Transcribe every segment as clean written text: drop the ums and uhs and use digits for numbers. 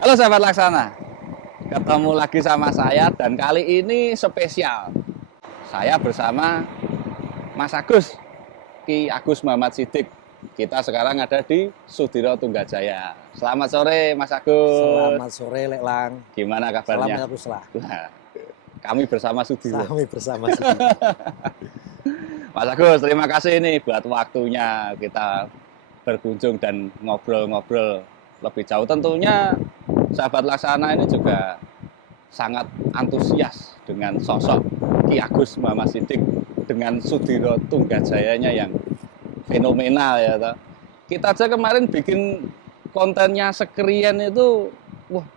Halo sahabat Laksana, ketemu lagi sama saya dan kali ini spesial. Saya bersama Mas Agus, Ki Agus Muhammad Siddiq. Kita sekarang ada di Sudiro Tunggajaya. Selamat sore Mas Agus. Selamat sore, Lek Lang. Gimana Salam kabarnya? Melkus lah. Nah, kami bersama Sudiro. Kami bersama Sudiro. Mas Agus, terima kasih nih buat waktunya kita berkunjung dan ngobrol-ngobrol lebih jauh. Tentunya sahabat Laksana ini juga sangat antusias dengan sosok Ki Agus Muhammad Siddiq dengan Sudiro Tunggajayanya yang fenomenal ya toh. Kita aja kemarin bikin kontennya sekerian itu, wah,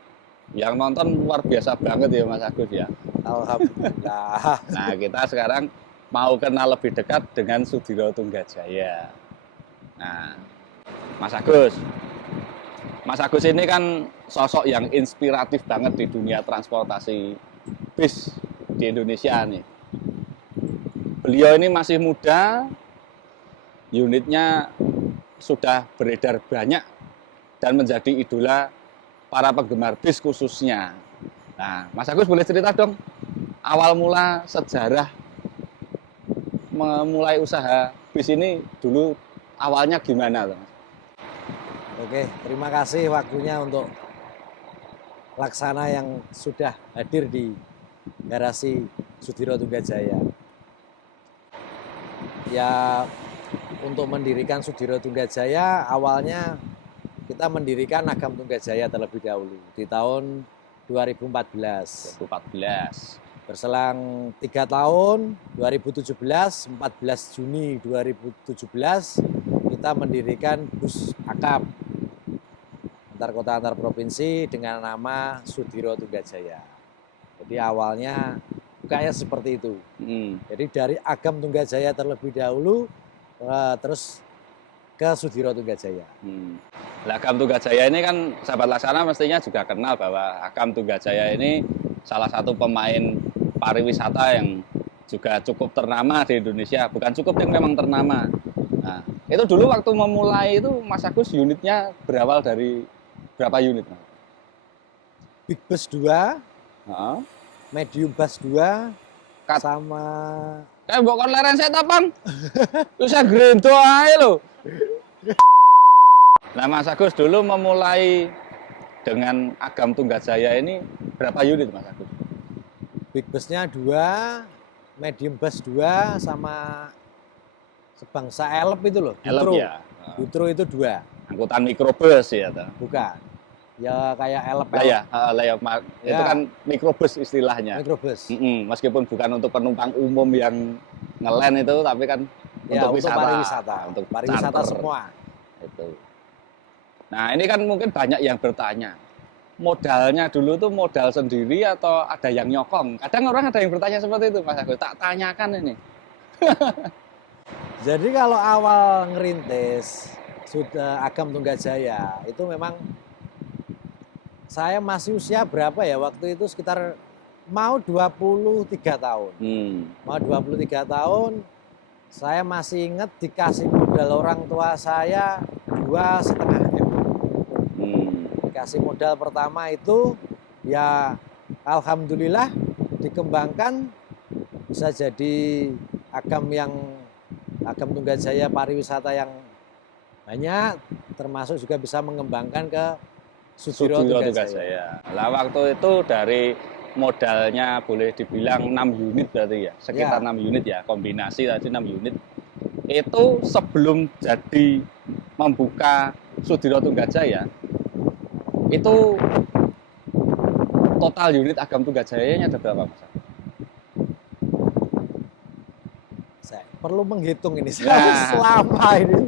yang nonton luar biasa banget ya Mas Agus ya. Alhamdulillah. Nah, kita sekarang mau kenal lebih dekat dengan Sudiro Tunggajaya. Nah, Mas Agus ini kan sosok yang inspiratif banget di dunia transportasi bis di Indonesia nih. Beliau ini masih muda, unitnya sudah beredar banyak dan menjadi idola para penggemar bis khususnya. Nah, Mas Agus boleh cerita dong awal mula sejarah memulai usaha bis ini dulu awalnya gimana, Mas? Oke, terima kasih waktunya untuk Laksana yang sudah hadir di garasi Sudiro Tunggajaya. Ya, untuk mendirikan Sudiro Tunggajaya, awalnya kita mendirikan Agam Tunggajaya terlebih dahulu di tahun 2014. 2014. Berselang 3 tahun, 2017, 14 Juni 2017, kita mendirikan bus akap antar kota antar provinsi dengan nama Sudiro Tunggajaya. Jadi awalnya kayak seperti itu. Jadi dari Agam Tunggajaya terlebih dahulu, terus ke Sudiro Tunggajaya. Agam Tunggajaya ini kan sahabat Laksana mestinya juga kenal bahwa Agam Tunggajaya ini salah satu pemain pariwisata yang juga cukup ternama di Indonesia. Bukan cukup, yang memang ternama. Nah, itu dulu waktu memulai itu Mas Agus unitnya berawal dari berapa unit? Big Bus 2, Medium Bus 2, sama... Kayak mbok kon leren saya tapang. Terus saya grendo aja loh. Nah, Mas Agus dulu memulai dengan Agam Tunggajaya ini berapa unit, Mas Agus? Big Busnya 2, Medium Bus 2, sama sebangsa Elep itu loh. Elep ya. Butro itu 2. Angkutan mikrobus ya toh. Bukan. Ya kayak Elep. Itu kan mikrobus istilahnya. Mikrobus. Meskipun bukan untuk penumpang umum yang ngelen itu, tapi kan ya, untuk wisata. Pariwisata. Untuk pariwisata charter. semua. Itu. Nah, ini kan mungkin banyak yang bertanya. Modalnya dulu tuh modal sendiri atau ada yang nyokong? Kadang orang ada yang bertanya seperti itu, Mas Agus. Tak tanyakan ini. Jadi kalau awal ngerintis sudah Agam Tunggajaya, itu memang saya masih usia berapa ya? Waktu itu sekitar mau 23 tahun. Mau 23 tahun, saya masih ingat dikasih modal orang tua saya 2,5 M. Dikasih modal pertama itu, ya alhamdulillah dikembangkan bisa jadi Agam Tunggajaya pariwisata yang banyak, termasuk juga bisa mengembangkan ke Sudiro Tunggajaya. Lah waktu itu dari modalnya boleh dibilang 6 unit berarti ya, sekitar 6 unit ya, kombinasi tadi 6 unit. Itu sebelum jadi membuka Sudiro Tunggajaya, itu total unit Agam Tunggajayanya ada berapa, Mas? Saya perlu menghitung ini, selama ini.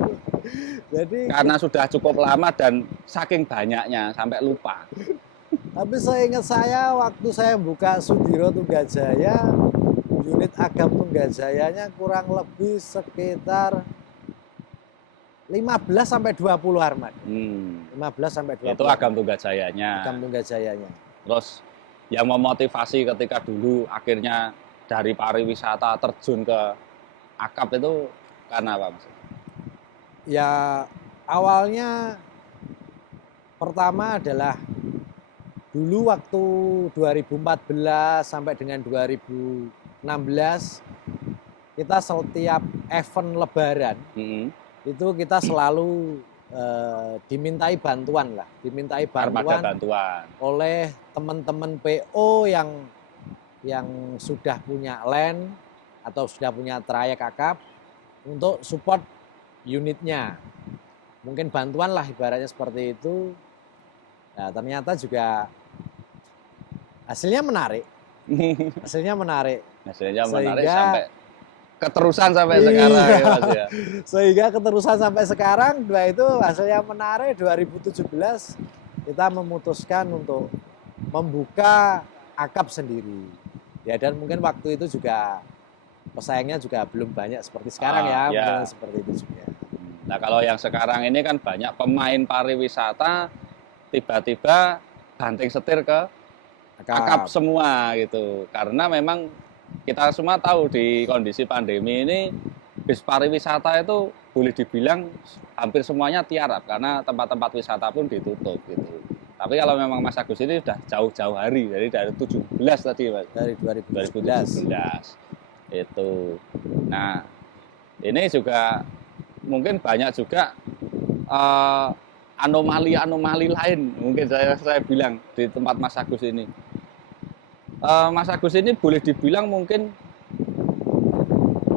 Jadi karena sudah cukup lama dan saking banyaknya sampai lupa. Tapi saya ingat waktu saya buka Sudiro Tunggajaya, unit Agam Tunggajayanya kurang lebih sekitar 15 sampai 20 armada. 15 sampai 20. Itu Agam Tunggajayanya. Agam Tunggajayanya. Terus yang memotivasi ketika dulu akhirnya dari pariwisata terjun ke akap itu karena apa, Mas? Ya awalnya pertama adalah Dulu waktu 2014 sampai dengan 2016 kita setiap event Lebaran itu kita selalu dimintai bantuan lah, dimintai Armada bantuan bantuan. oleh teman-teman PO yang sudah punya land atau sudah punya trayek akap untuk support unitnya. Mungkin bantuan lah ibaratnya seperti itu. Nah, ternyata juga hasilnya menarik. Hasilnya menarik. Hasilnya menarik Sehingga- sampai keterusan sampai Iya. sekarang ya Mas ya. Sehingga keterusan sampai sekarang, itu hasilnya menarik. 2017 kita memutuskan untuk membuka akap sendiri. Ya, dan mungkin waktu itu juga pesaingnya juga belum banyak seperti sekarang ya, Ya. mungkin seperti itu juga. Nah kalau yang sekarang ini kan banyak pemain pariwisata tiba-tiba banting setir ke akap semua gitu. Karena memang kita semua tahu di kondisi pandemi ini bis pariwisata itu boleh dibilang hampir semuanya tiarap karena tempat-tempat wisata pun ditutup gitu. Tapi kalau memang Mas Agus ini sudah jauh-jauh hari, dari 17 tadi Mas. Dari 2017. 2017 itu. Nah ini juga mungkin banyak juga anomali-anomali lain mungkin saya bilang di tempat Mas Agus ini. Mas Agus ini boleh dibilang mungkin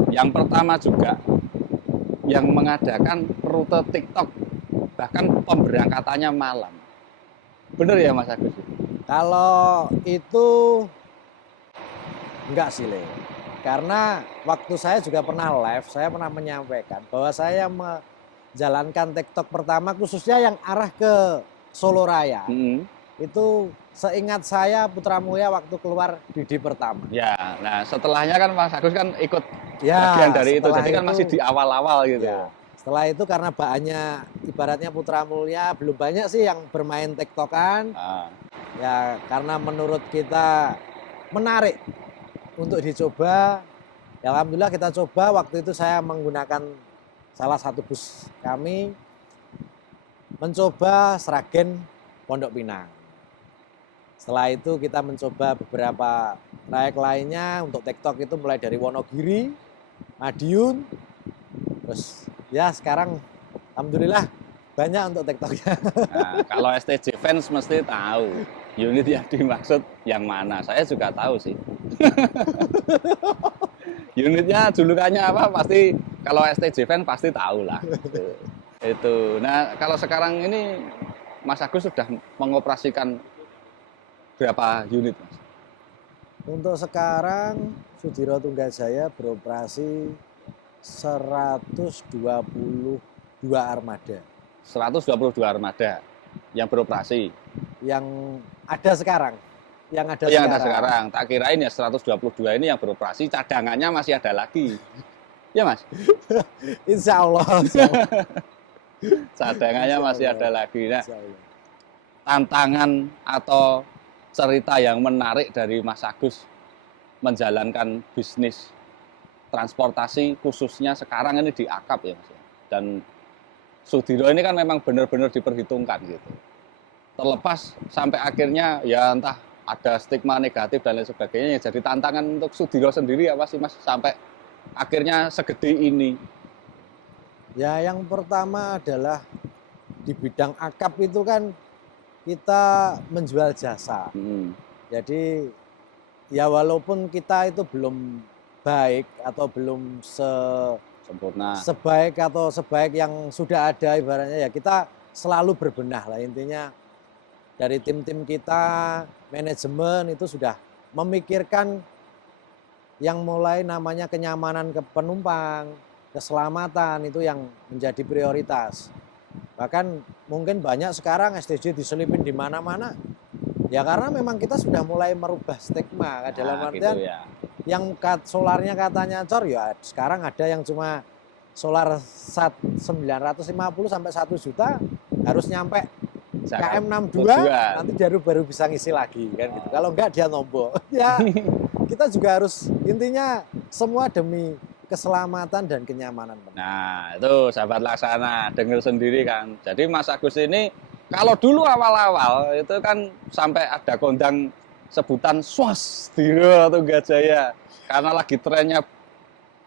yang pertama juga yang mengadakan rute TikTok, bahkan pemberangkatannya malam. Bener ya Mas Agus? Kalau itu enggak sih, Le. Karena waktu saya juga pernah live, saya pernah menyampaikan bahwa saya menjalankan TikTok pertama khususnya yang arah ke Solo Raya. Itu seingat saya Putra Mulia waktu keluar Didi pertama. Ya, nah setelahnya kan Mas Agus kan ikut Ya, bagian dari itu, setelah jadi kan masih di awal-awal gitu. Ya, setelah itu karena banyak ibaratnya Putra Mulia belum banyak sih yang bermain TikTokan. Ya karena menurut kita menarik untuk dicoba. Ya alhamdulillah kita coba. Waktu itu saya menggunakan salah satu bus kami mencoba Sragen Pondok Pinang. Setelah itu kita mencoba beberapa trayek lainnya untuk TikTok itu mulai dari Wonogiri, Madiun, terus ya sekarang alhamdulillah banyak untuk TikToknya. Nah, kalau STJ fans mesti tahu unit yang dimaksud yang mana. Saya juga tahu sih. Unitnya julukannya apa pasti kalau STJ fans pasti tahu lah. Itu. Nah kalau sekarang ini Mas Agus sudah mengoperasikan berapa unit, Mas? Untuk sekarang Sudiro Tunggajaya beroperasi 122 armada. 122 armada yang beroperasi. Yang ada sekarang. Yang ada sekarang. Tak kirain ya 122 ini yang beroperasi, cadangannya masih ada lagi. Ya, Mas? Insya Allah. Cadangannya masih ada lagi. Nah, tantangan atau cerita yang menarik dari Mas Agus menjalankan bisnis transportasi khususnya sekarang ini di akap ya Mas. Dan Sudiro ini kan memang benar-benar diperhitungkan gitu. Terlepas sampai akhirnya ya entah ada stigma negatif dan lain sebagainya, jadi tantangan untuk Sudiro sendiri apa sih Mas sampai akhirnya segede ini? Ya yang pertama adalah di bidang akap itu kan kita menjual jasa. Jadi ya walaupun kita itu belum baik atau belum sempurna, sebaik yang sudah ada ibaratnya ya kita selalu berbenah lah intinya. Dari tim-tim kita, manajemen itu sudah memikirkan yang mulai namanya kenyamanan ke penumpang, keselamatan itu yang menjadi prioritas. Bahkan mungkin banyak sekarang SDG diselipin di mana-mana. Ya karena memang kita sudah mulai merubah stigma. Dalam artian gitu ya. Yang solarnya katanya cor, ya sekarang ada yang cuma solar 950 sampai 1 juta harus nyampe KM 62 nanti baru bisa ngisi lagi kan gitu. Kalau enggak dia nombok. Ya kita juga harus intinya semua demi keselamatan dan kenyamanan. Nah itu sahabat Laksana dengar sendiri kan. Jadi Mas Agus ini kalau dulu awal-awal itu kan sampai ada kondang sebutan SWAS Sudiro Tunggajaya karena lagi trennya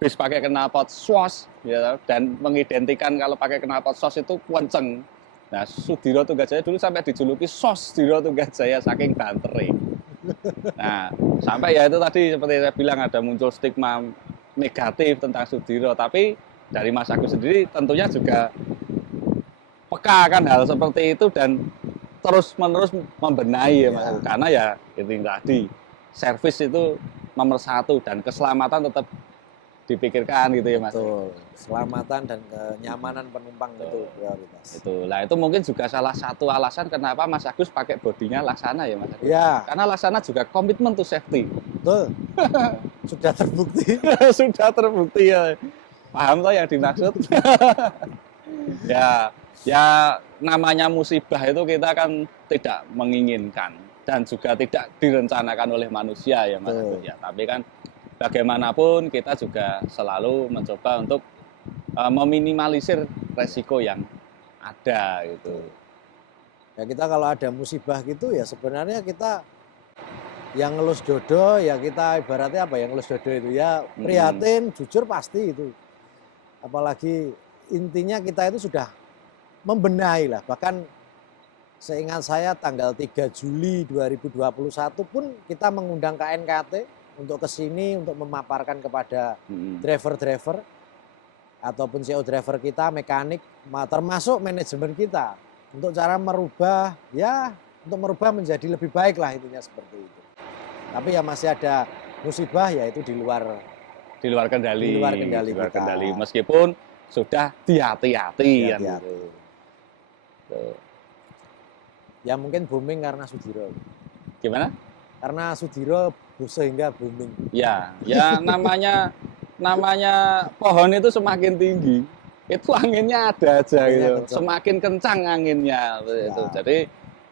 bis pakai knalpot SWAS ya, dan mengidentikan kalau pakai knalpot SWAS itu kenceng. Nah, Sudiro Tunggajaya dulu sampai dijuluki SOS Sudiro Tunggajaya saking bantere. Nah, sampai ya itu tadi seperti saya bilang ada muncul stigma negatif tentang Sudiro, tapi dari Mas Agus sendiri tentunya juga peka kan hal seperti itu dan terus-menerus membenahi ya Mas Agus. Karena ya itu tadi servis itu nomor satu dan keselamatan tetap dipikirkan gitu ya Mas. Betul. Keselamatan dan kenyamanan penumpang itu prioritas. Itu. Nah, itu mungkin juga salah satu alasan kenapa Mas Agus pakai bodinya Laksana ya Mas Agus. Ya, Karena Laksana juga komitmen to safety. betul. Sudah terbukti. Sudah terbukti ya. Paham toh yang dimaksud? ya namanya musibah itu kita kan tidak menginginkan dan juga tidak direncanakan oleh manusia ya Mas Agus ya. Tapi kan bagaimanapun kita juga selalu mencoba untuk meminimalisir resiko yang ada gitu. Ya kita kalau ada musibah gitu ya sebenarnya kita yang ngelus dodo ya kita ibaratnya apa ya ngelus dodo itu ya prihatin, jujur pasti itu. Apalagi intinya kita itu sudah membenahi lah. Bahkan seingat saya tanggal 3 Juli 2021 pun kita mengundang KNKT untuk ke sini untuk memaparkan kepada driver-driver ataupun CO driver kita, mekanik, termasuk manajemen kita untuk cara merubah ya untuk merubah menjadi lebih baik lah intinya seperti itu. Tapi ya masih ada musibah ya itu di luar kendali. Di luar kendali kita. Kendali meskipun sudah hati-hati kan. Ya mungkin booming karena Sudiro. Gimana? Karena Sudiro sehingga booming. Ya namanya pohon itu semakin tinggi, itu anginnya ada aja gitu. Kencang. Semakin kencang anginnya itu. Ya. Jadi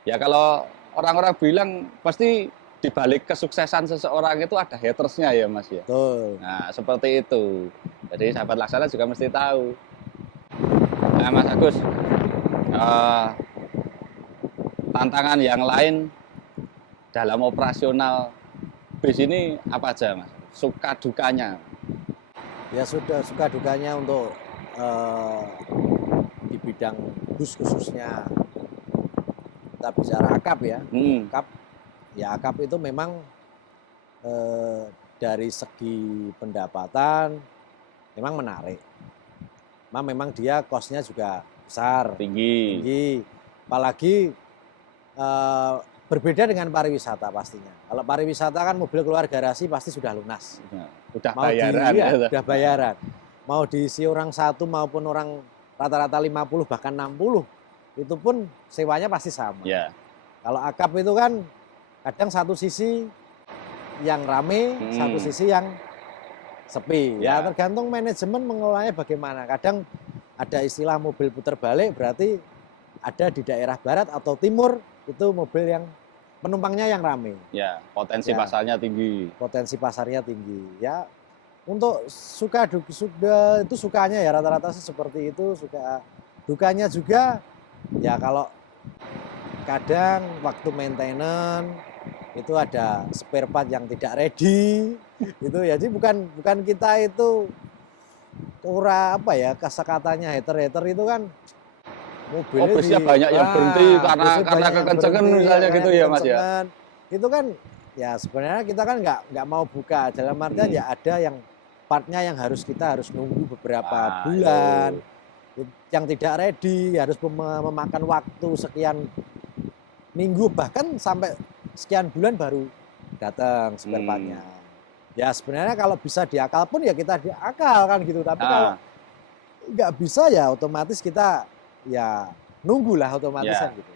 ya kalau orang-orang bilang pasti di balik kesuksesan seseorang itu ada hatersnya ya Mas ya. Betul. Nah seperti itu. Jadi sahabat Laksana juga mesti tahu. Nah Mas Agus, tantangan yang lain dalam operasional bis ini apa aja Mas? Suka dukanya? Ya sudah suka dukanya untuk di bidang bus khususnya kita bicara akap ya. Akap ya akap itu memang dari segi pendapatan memang menarik. Memang dia kosnya juga besar, tinggi. Apalagi berbeda dengan pariwisata pastinya. Kalau pariwisata kan mobil keluar garasi pasti sudah lunas. Udah bayaran. Udah bayaran. Mau diisi orang satu maupun orang rata-rata 50 bahkan 60 itu pun sewanya pasti sama. Ya. Kalau akap itu kan kadang satu sisi yang rame, satu sisi yang sepi. Ya tergantung manajemen mengelolanya bagaimana. Kadang ada istilah mobil putar balik berarti ada di daerah barat atau timur itu mobil yang penumpangnya yang rame. Ya, potensi pasarnya tinggi. Potensi pasarnya tinggi. Ya, untuk itu sukanya ya rata-rata sih seperti itu. Suka dukanya juga ya kalau kadang waktu maintenance itu ada spare part yang tidak ready. Itu ya, jadi bukan kita itu apa ya kata-katanya hater itu kan mobilnya bisnya banyak yang berhenti karena kekencengan misalnya gitu ya Mas ya. Itu kan ya sebenarnya kita kan nggak mau buka dalam artian ya ada yang partnya yang kita harus nunggu beberapa bulan yang tidak ready, harus memakan waktu sekian minggu bahkan sampai sekian bulan baru datang spare partnya. Ya sebenarnya kalau bisa diakal pun ya kita diakal kan gitu, tapi kalau nggak bisa ya otomatis kita ya nunggulah otomatis kan gitu.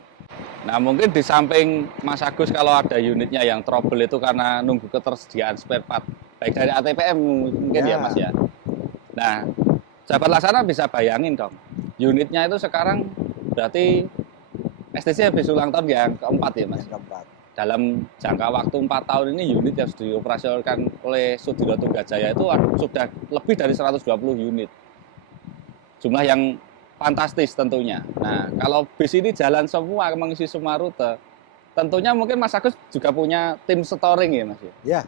Nah mungkin di samping Mas Agus kalau ada unitnya yang trouble itu karena nunggu ketersediaan spare part baik dari ATPM mungkin ya Mas ya. Nah sahabat Laksana bisa bayangin dong unitnya itu sekarang berarti STC habis ulang tahun yang keempat ya Mas. Yang keempat. Dalam jangka waktu 4 tahun ini unit yang sudah dioperasionalkan oleh Sudiro Tunggajaya itu sudah lebih dari 120 unit. Jumlah yang fantastis tentunya. Nah, kalau bis ini jalan semua, mengisi semua rute, tentunya mungkin Mas Agus juga punya tim storing ya Mas ya? Ya,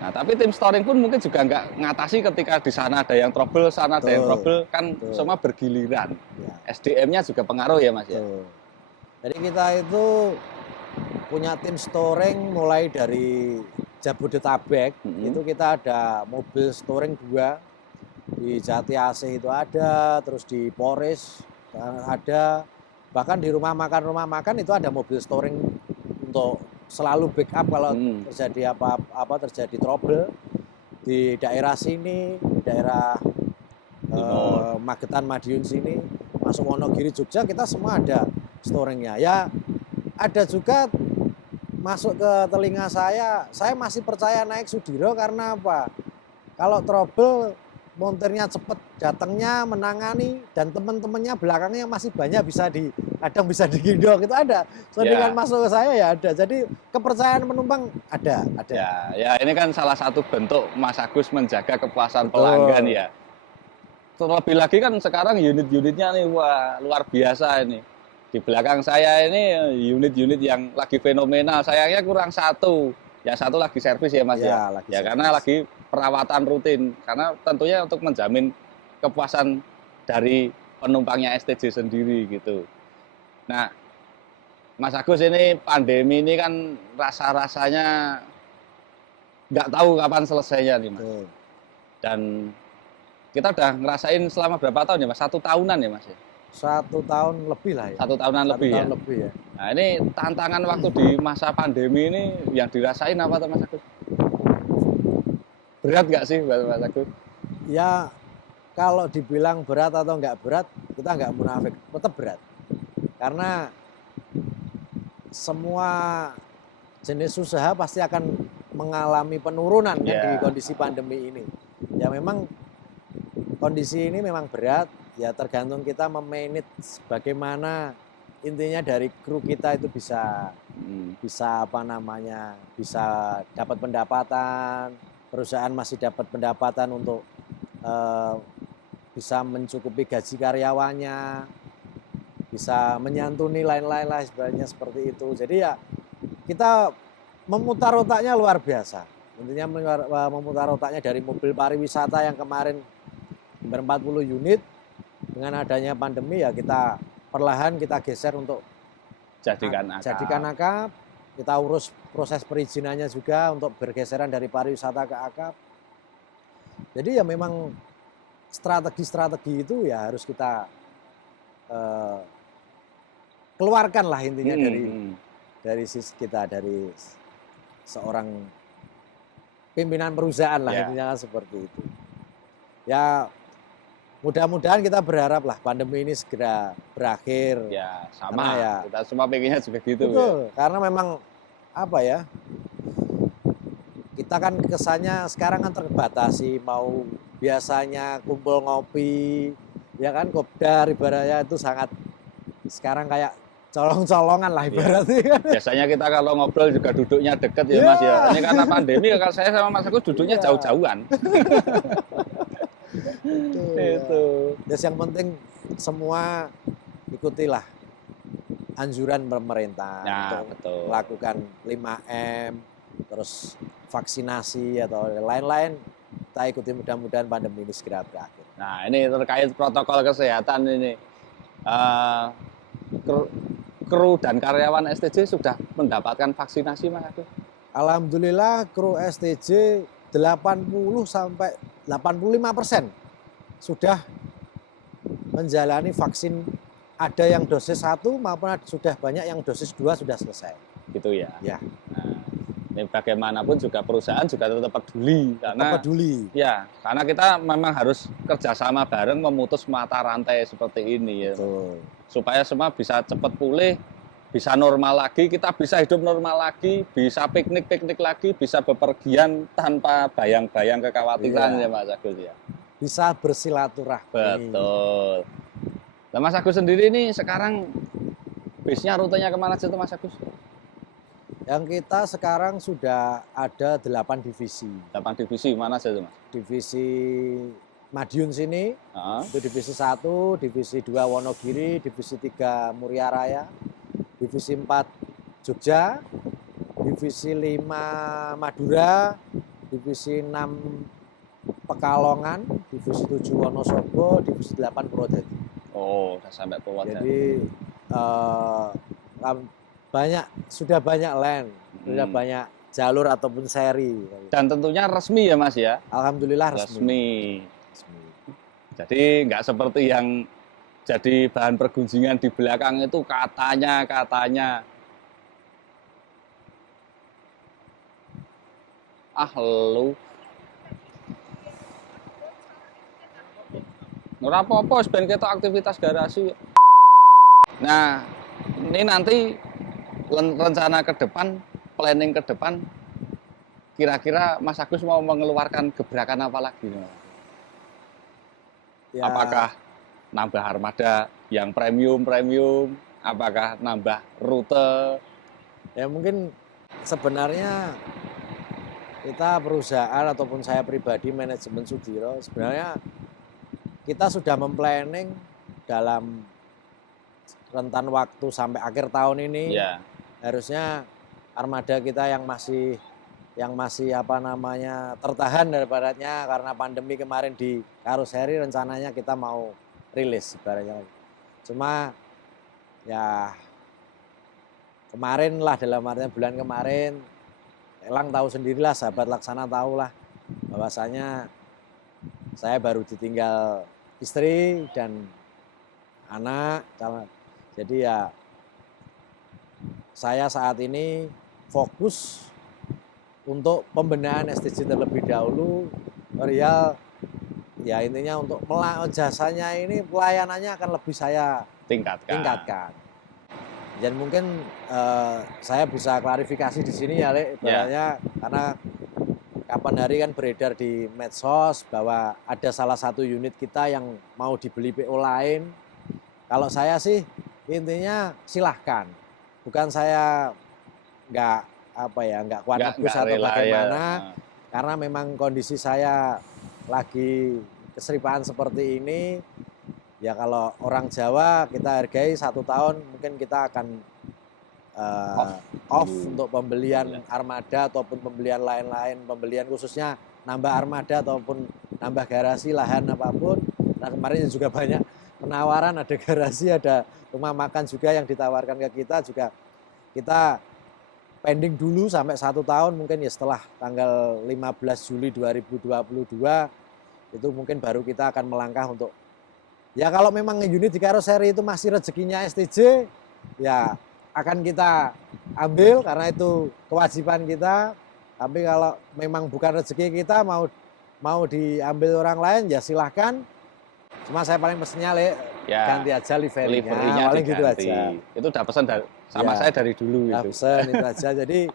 Nah, tapi tim storing pun mungkin juga nggak ngatasi ketika di sana ada yang trouble, sana ada yang betul, trouble, kan betul. semua bergiliran. Ya, SDM-nya juga pengaruh ya Mas ya? betul. Jadi kita itu punya tim storing mulai dari Jabodetabek, itu kita ada mobil storing 2, di Jati AC itu ada, terus di Polres ada, bahkan di rumah makan itu ada mobil storing untuk selalu backup kalau terjadi apa terjadi trouble di daerah sini, di daerah Magetan Madiun sini, masuk Wonogiri Jogja, kita semua ada storingnya. Ya ada juga masuk ke telinga saya masih percaya naik Sudiro karena apa? Kalau trouble montirnya cepat, datangnya menangani, dan teman-temannya belakangnya masih banyak kadang bisa digendong, itu ada. So dengan masuk ke saya ya ada. Jadi kepercayaan penumpang ada. Ya ini kan salah satu bentuk Mas Agus menjaga kepuasan pelanggan ya. Terlebih lagi kan sekarang unit-unitnya nih wah luar biasa ini. Di belakang saya ini unit-unit yang lagi fenomenal, sayangnya kurang satu. Yang satu lagi servis ya Mas ya. Ya karena lagi perawatan rutin. Karena tentunya untuk menjamin kepuasan dari penumpangnya STJ sendiri gitu. Nah, Mas Agus ini pandemi ini kan rasa-rasanya nggak tahu kapan selesainya nih Mas. Dan kita udah ngerasain selama berapa tahun ya Mas? 1 tahunan ya Mas ya? 1 tahun lebih lah ya. 1 tahunan lebih ya? ya. Nah ini tantangan waktu di masa pandemi ini yang dirasain apa tuh Mas Agus? Berat nggak sih buat Mas Agus? Ya kalau dibilang berat atau nggak berat, kita nggak munafik, tetap berat. Karena semua jenis usaha pasti akan mengalami penurunan kan di kondisi pandemi ini. Ya memang kondisi ini memang berat, ya tergantung kita memanage bagaimana intinya dari kru kita itu bisa bisa dapat pendapatan, perusahaan masih dapat pendapatan untuk bisa mencukupi gaji karyawannya, bisa menyantuni lain-lain lah sebenarnya seperti itu. Jadi ya kita memutar otaknya luar biasa. Intinya memutar otaknya dari mobil pariwisata yang kemarin 40 unit, dengan adanya pandemi ya kita perlahan kita geser untuk jadikan akap. Kita urus proses perizinannya juga untuk bergeseran dari pariwisata ke akap. Jadi ya memang strategi-strategi itu ya harus kita keluarkan lah intinya dari sisi kita, dari seorang pimpinan perusahaan lah intinya kan seperti itu. Ya mudah-mudahan kita berharap lah pandemi ini segera berakhir. Ya sama ya. Kita semua pengennya juga gitu. Betul, ya. Karena memang apa ya, kita kan kesannya sekarang kan terbatasi, mau biasanya kumpul ngopi, ya kan kopdar ibaratnya itu sangat sekarang kayak colong-colongan lah ibaratnya. Biasanya kita kalau ngobrol juga duduknya deket ya Mas ya. Ini karena pandemi kalau saya sama Mas Agus duduknya jauh-jauhan. Itu. Terus yang penting semua ikutilah anjuran pemerintah untuk melakukan 5M, terus vaksinasi atau lain-lain. Kita ikuti, mudah-mudahan pandemi ini segera berakhir. Nah ini terkait protokol kesehatan ini, kru dan karyawan STJ sudah mendapatkan vaksinasi Mas Agus? Alhamdulillah kru STJ 80-85% sudah menjalani vaksin, ada yang dosis 1 maupun sudah banyak yang dosis 2 sudah selesai. Gitu ya? Ya. Nah, ini bagaimanapun juga perusahaan juga tetap peduli. Ya, karena kita memang harus kerjasama bareng memutus mata rantai seperti ini ya. Betul. Supaya semua bisa cepat pulih, bisa normal lagi, kita bisa hidup normal lagi, bisa piknik-piknik lagi, bisa bepergian tanpa bayang-bayang kekhawatiran ya Mas Agus ya. Bisa bersilaturahmi. Betul. Nah Mas Agus sendiri ini sekarang bisnya rutenya kemana aja tuh Mas Agus? Yang kita sekarang sudah ada 8 divisi. 8 divisi mana saja Mas? Divisi Madiun sini, Heeh. itu divisi 1, divisi 2 Wonogiri, divisi 3 Muria Raya, divisi 4 Jogja, divisi 5 Madura, divisi 6 Pekalongan, divisi 7 Wonosobo, divisi 8 Purwodadi. Oh, udah sampai Purwodadi. Jadi sudah banyak land, sudah banyak jalur ataupun seri. Dan tentunya resmi ya Mas ya? Alhamdulillah resmi. Jadi nggak seperti yang jadi bahan pergunjingan di belakang itu katanya. Ah lu. Ora apa-apa ben ketok aktivitas garasi. Nah, ini nanti rencana ke depan, planning ke depan, kira-kira Mas Agus mau mengeluarkan gebrakan apa lagi? Ya. Apakah nambah armada yang premium, apakah nambah rute? Ya mungkin sebenarnya kita perusahaan ataupun saya pribadi manajemen Sudiro sebenarnya kita sudah memplanning dalam rentan waktu sampai akhir tahun ini harusnya armada kita yang masih tertahan ibaratnya karena pandemi kemarin di karoseri rencananya kita mau rilis ibaratnya. Cuma ya kemarin lah dalam artinya bulan kemarin Elang tahu sendirilah, sahabat Laksana tahu lah bahwasanya saya baru ditinggal istri dan anak. Jadi ya saya saat ini fokus untuk pembenahan STJ terlebih dahulu. Real ya intinya untuk jasanya ini pelayanannya akan lebih saya tingkatkan. Dan mungkin saya bisa klarifikasi di sini ya, Le, ibaratnya karena kapan hari kan beredar di medsos bahwa ada salah satu unit kita yang mau dibeli PO lain. Kalau saya sih intinya silahkan, bukan saya nggak kuat nebus atau bagaimana, karena memang kondisi saya lagi keseripaan seperti ini. Ya kalau orang Jawa kita hargai 1 tahun mungkin kita akan off untuk pembelian armada ataupun pembelian lain-lain, pembelian khususnya nambah armada ataupun nambah garasi, lahan apapun. Nah kemarin juga banyak penawaran, ada garasi, ada rumah makan juga yang ditawarkan ke kita, juga kita pending dulu sampai 1 tahun mungkin ya setelah tanggal 15 Juli 2022 itu mungkin baru kita akan melangkah untuk ya kalau memang unit di karoseri itu masih rezekinya STJ ya akan kita ambil karena itu kewajiban kita. Tapi kalau memang bukan rezeki kita mau diambil orang lain ya silahkan. Cuma saya paling pesennya ganti aja liverinya paling gitu aja. Itu udah pesan sama saya dari dulu itu. Pesan itu aja. Jadi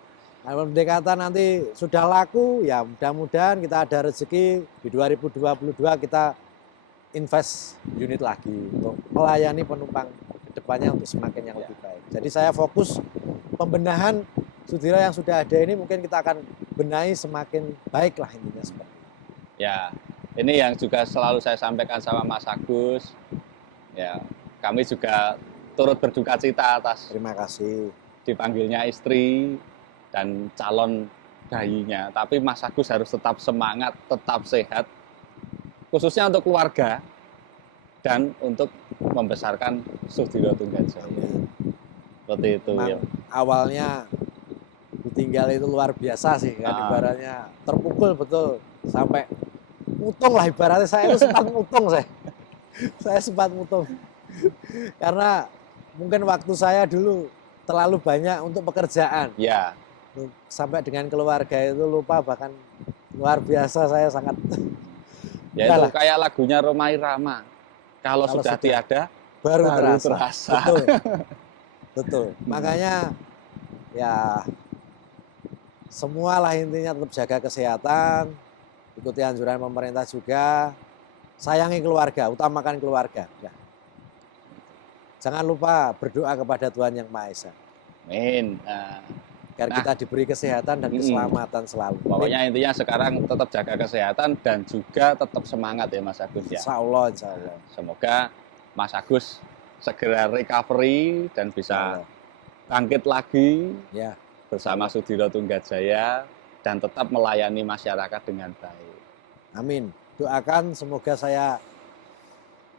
pendekatan nanti sudah laku ya mudah-mudahan kita ada rezeki di 2022 kita invest unit lagi untuk melayani penumpang kedepannya untuk semakin yang lebih baik. Jadi saya fokus pembenahan Sudiro yang sudah ada ini mungkin kita akan benahi semakin baik lah intinya seperti itu. Ya, ini yang juga selalu saya sampaikan sama Mas Agus. Ya, kami juga turut berduka cita atas terima kasih dipanggilnya istri dan calon bayinya. Tapi Mas Agus harus tetap semangat, tetap sehat. Khususnya untuk keluarga dan untuk membesarkan Sudiro Tunggajoyo. Seperti itu ya. Awalnya ditinggal itu luar biasa sih kan, ibaratnya terpukul betul sampai mutung lah ibaratnya. Saya itu sempat mutung saya sempat mutung karena mungkin waktu saya dulu terlalu banyak untuk pekerjaan. Ya. Sampai dengan keluarga itu lupa, bahkan luar biasa saya sangat. Ya itu kayak lagunya Rhoma Irama. Kalau sudah tiada, baru terasa. Betul. Hmm. Makanya ya semualah intinya tetap jaga kesehatan, ikuti anjuran pemerintah juga, sayangi keluarga, utamakan keluarga. Ya. Jangan lupa berdoa kepada Tuhan Yang Maha Esa. Amin. agar Nah, kita diberi kesehatan dan keselamatan selalu. Pokoknya intinya sekarang tetap jaga kesehatan dan juga tetap semangat ya Mas Agus ya. Insya Allah, insya Allah. Semoga Mas Agus segera recovery dan Insya bisa Allah. bangkit lagi Ya, bersama Sudiro Tunggajaya dan tetap melayani masyarakat dengan baik. amin. Doakan semoga saya,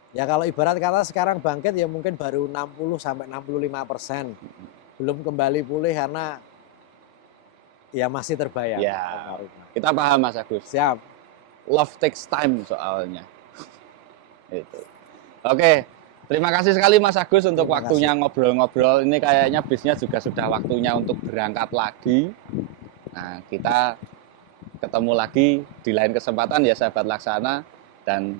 ya kalau ibarat kata sekarang bangkit ya mungkin baru 60-65%. Belum kembali pulih karena ya masih terbayang. Ya, kita paham Mas Agus. Siap. Love takes time soalnya. Itu. Oke, terima kasih sekali Mas Agus untuk Terima waktunya ngobrol-ngobrol. Ini kayaknya bisnya juga sudah waktunya untuk berangkat lagi. Nah, kita ketemu lagi di lain kesempatan ya sahabat Laksana, dan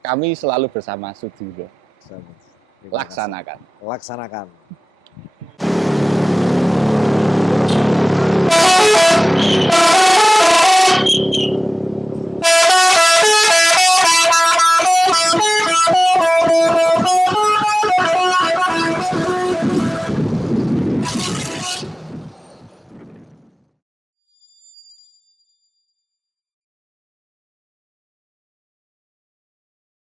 kami selalu bersama Sudiro. Terima kasih. Laksanakan. Laksanakan.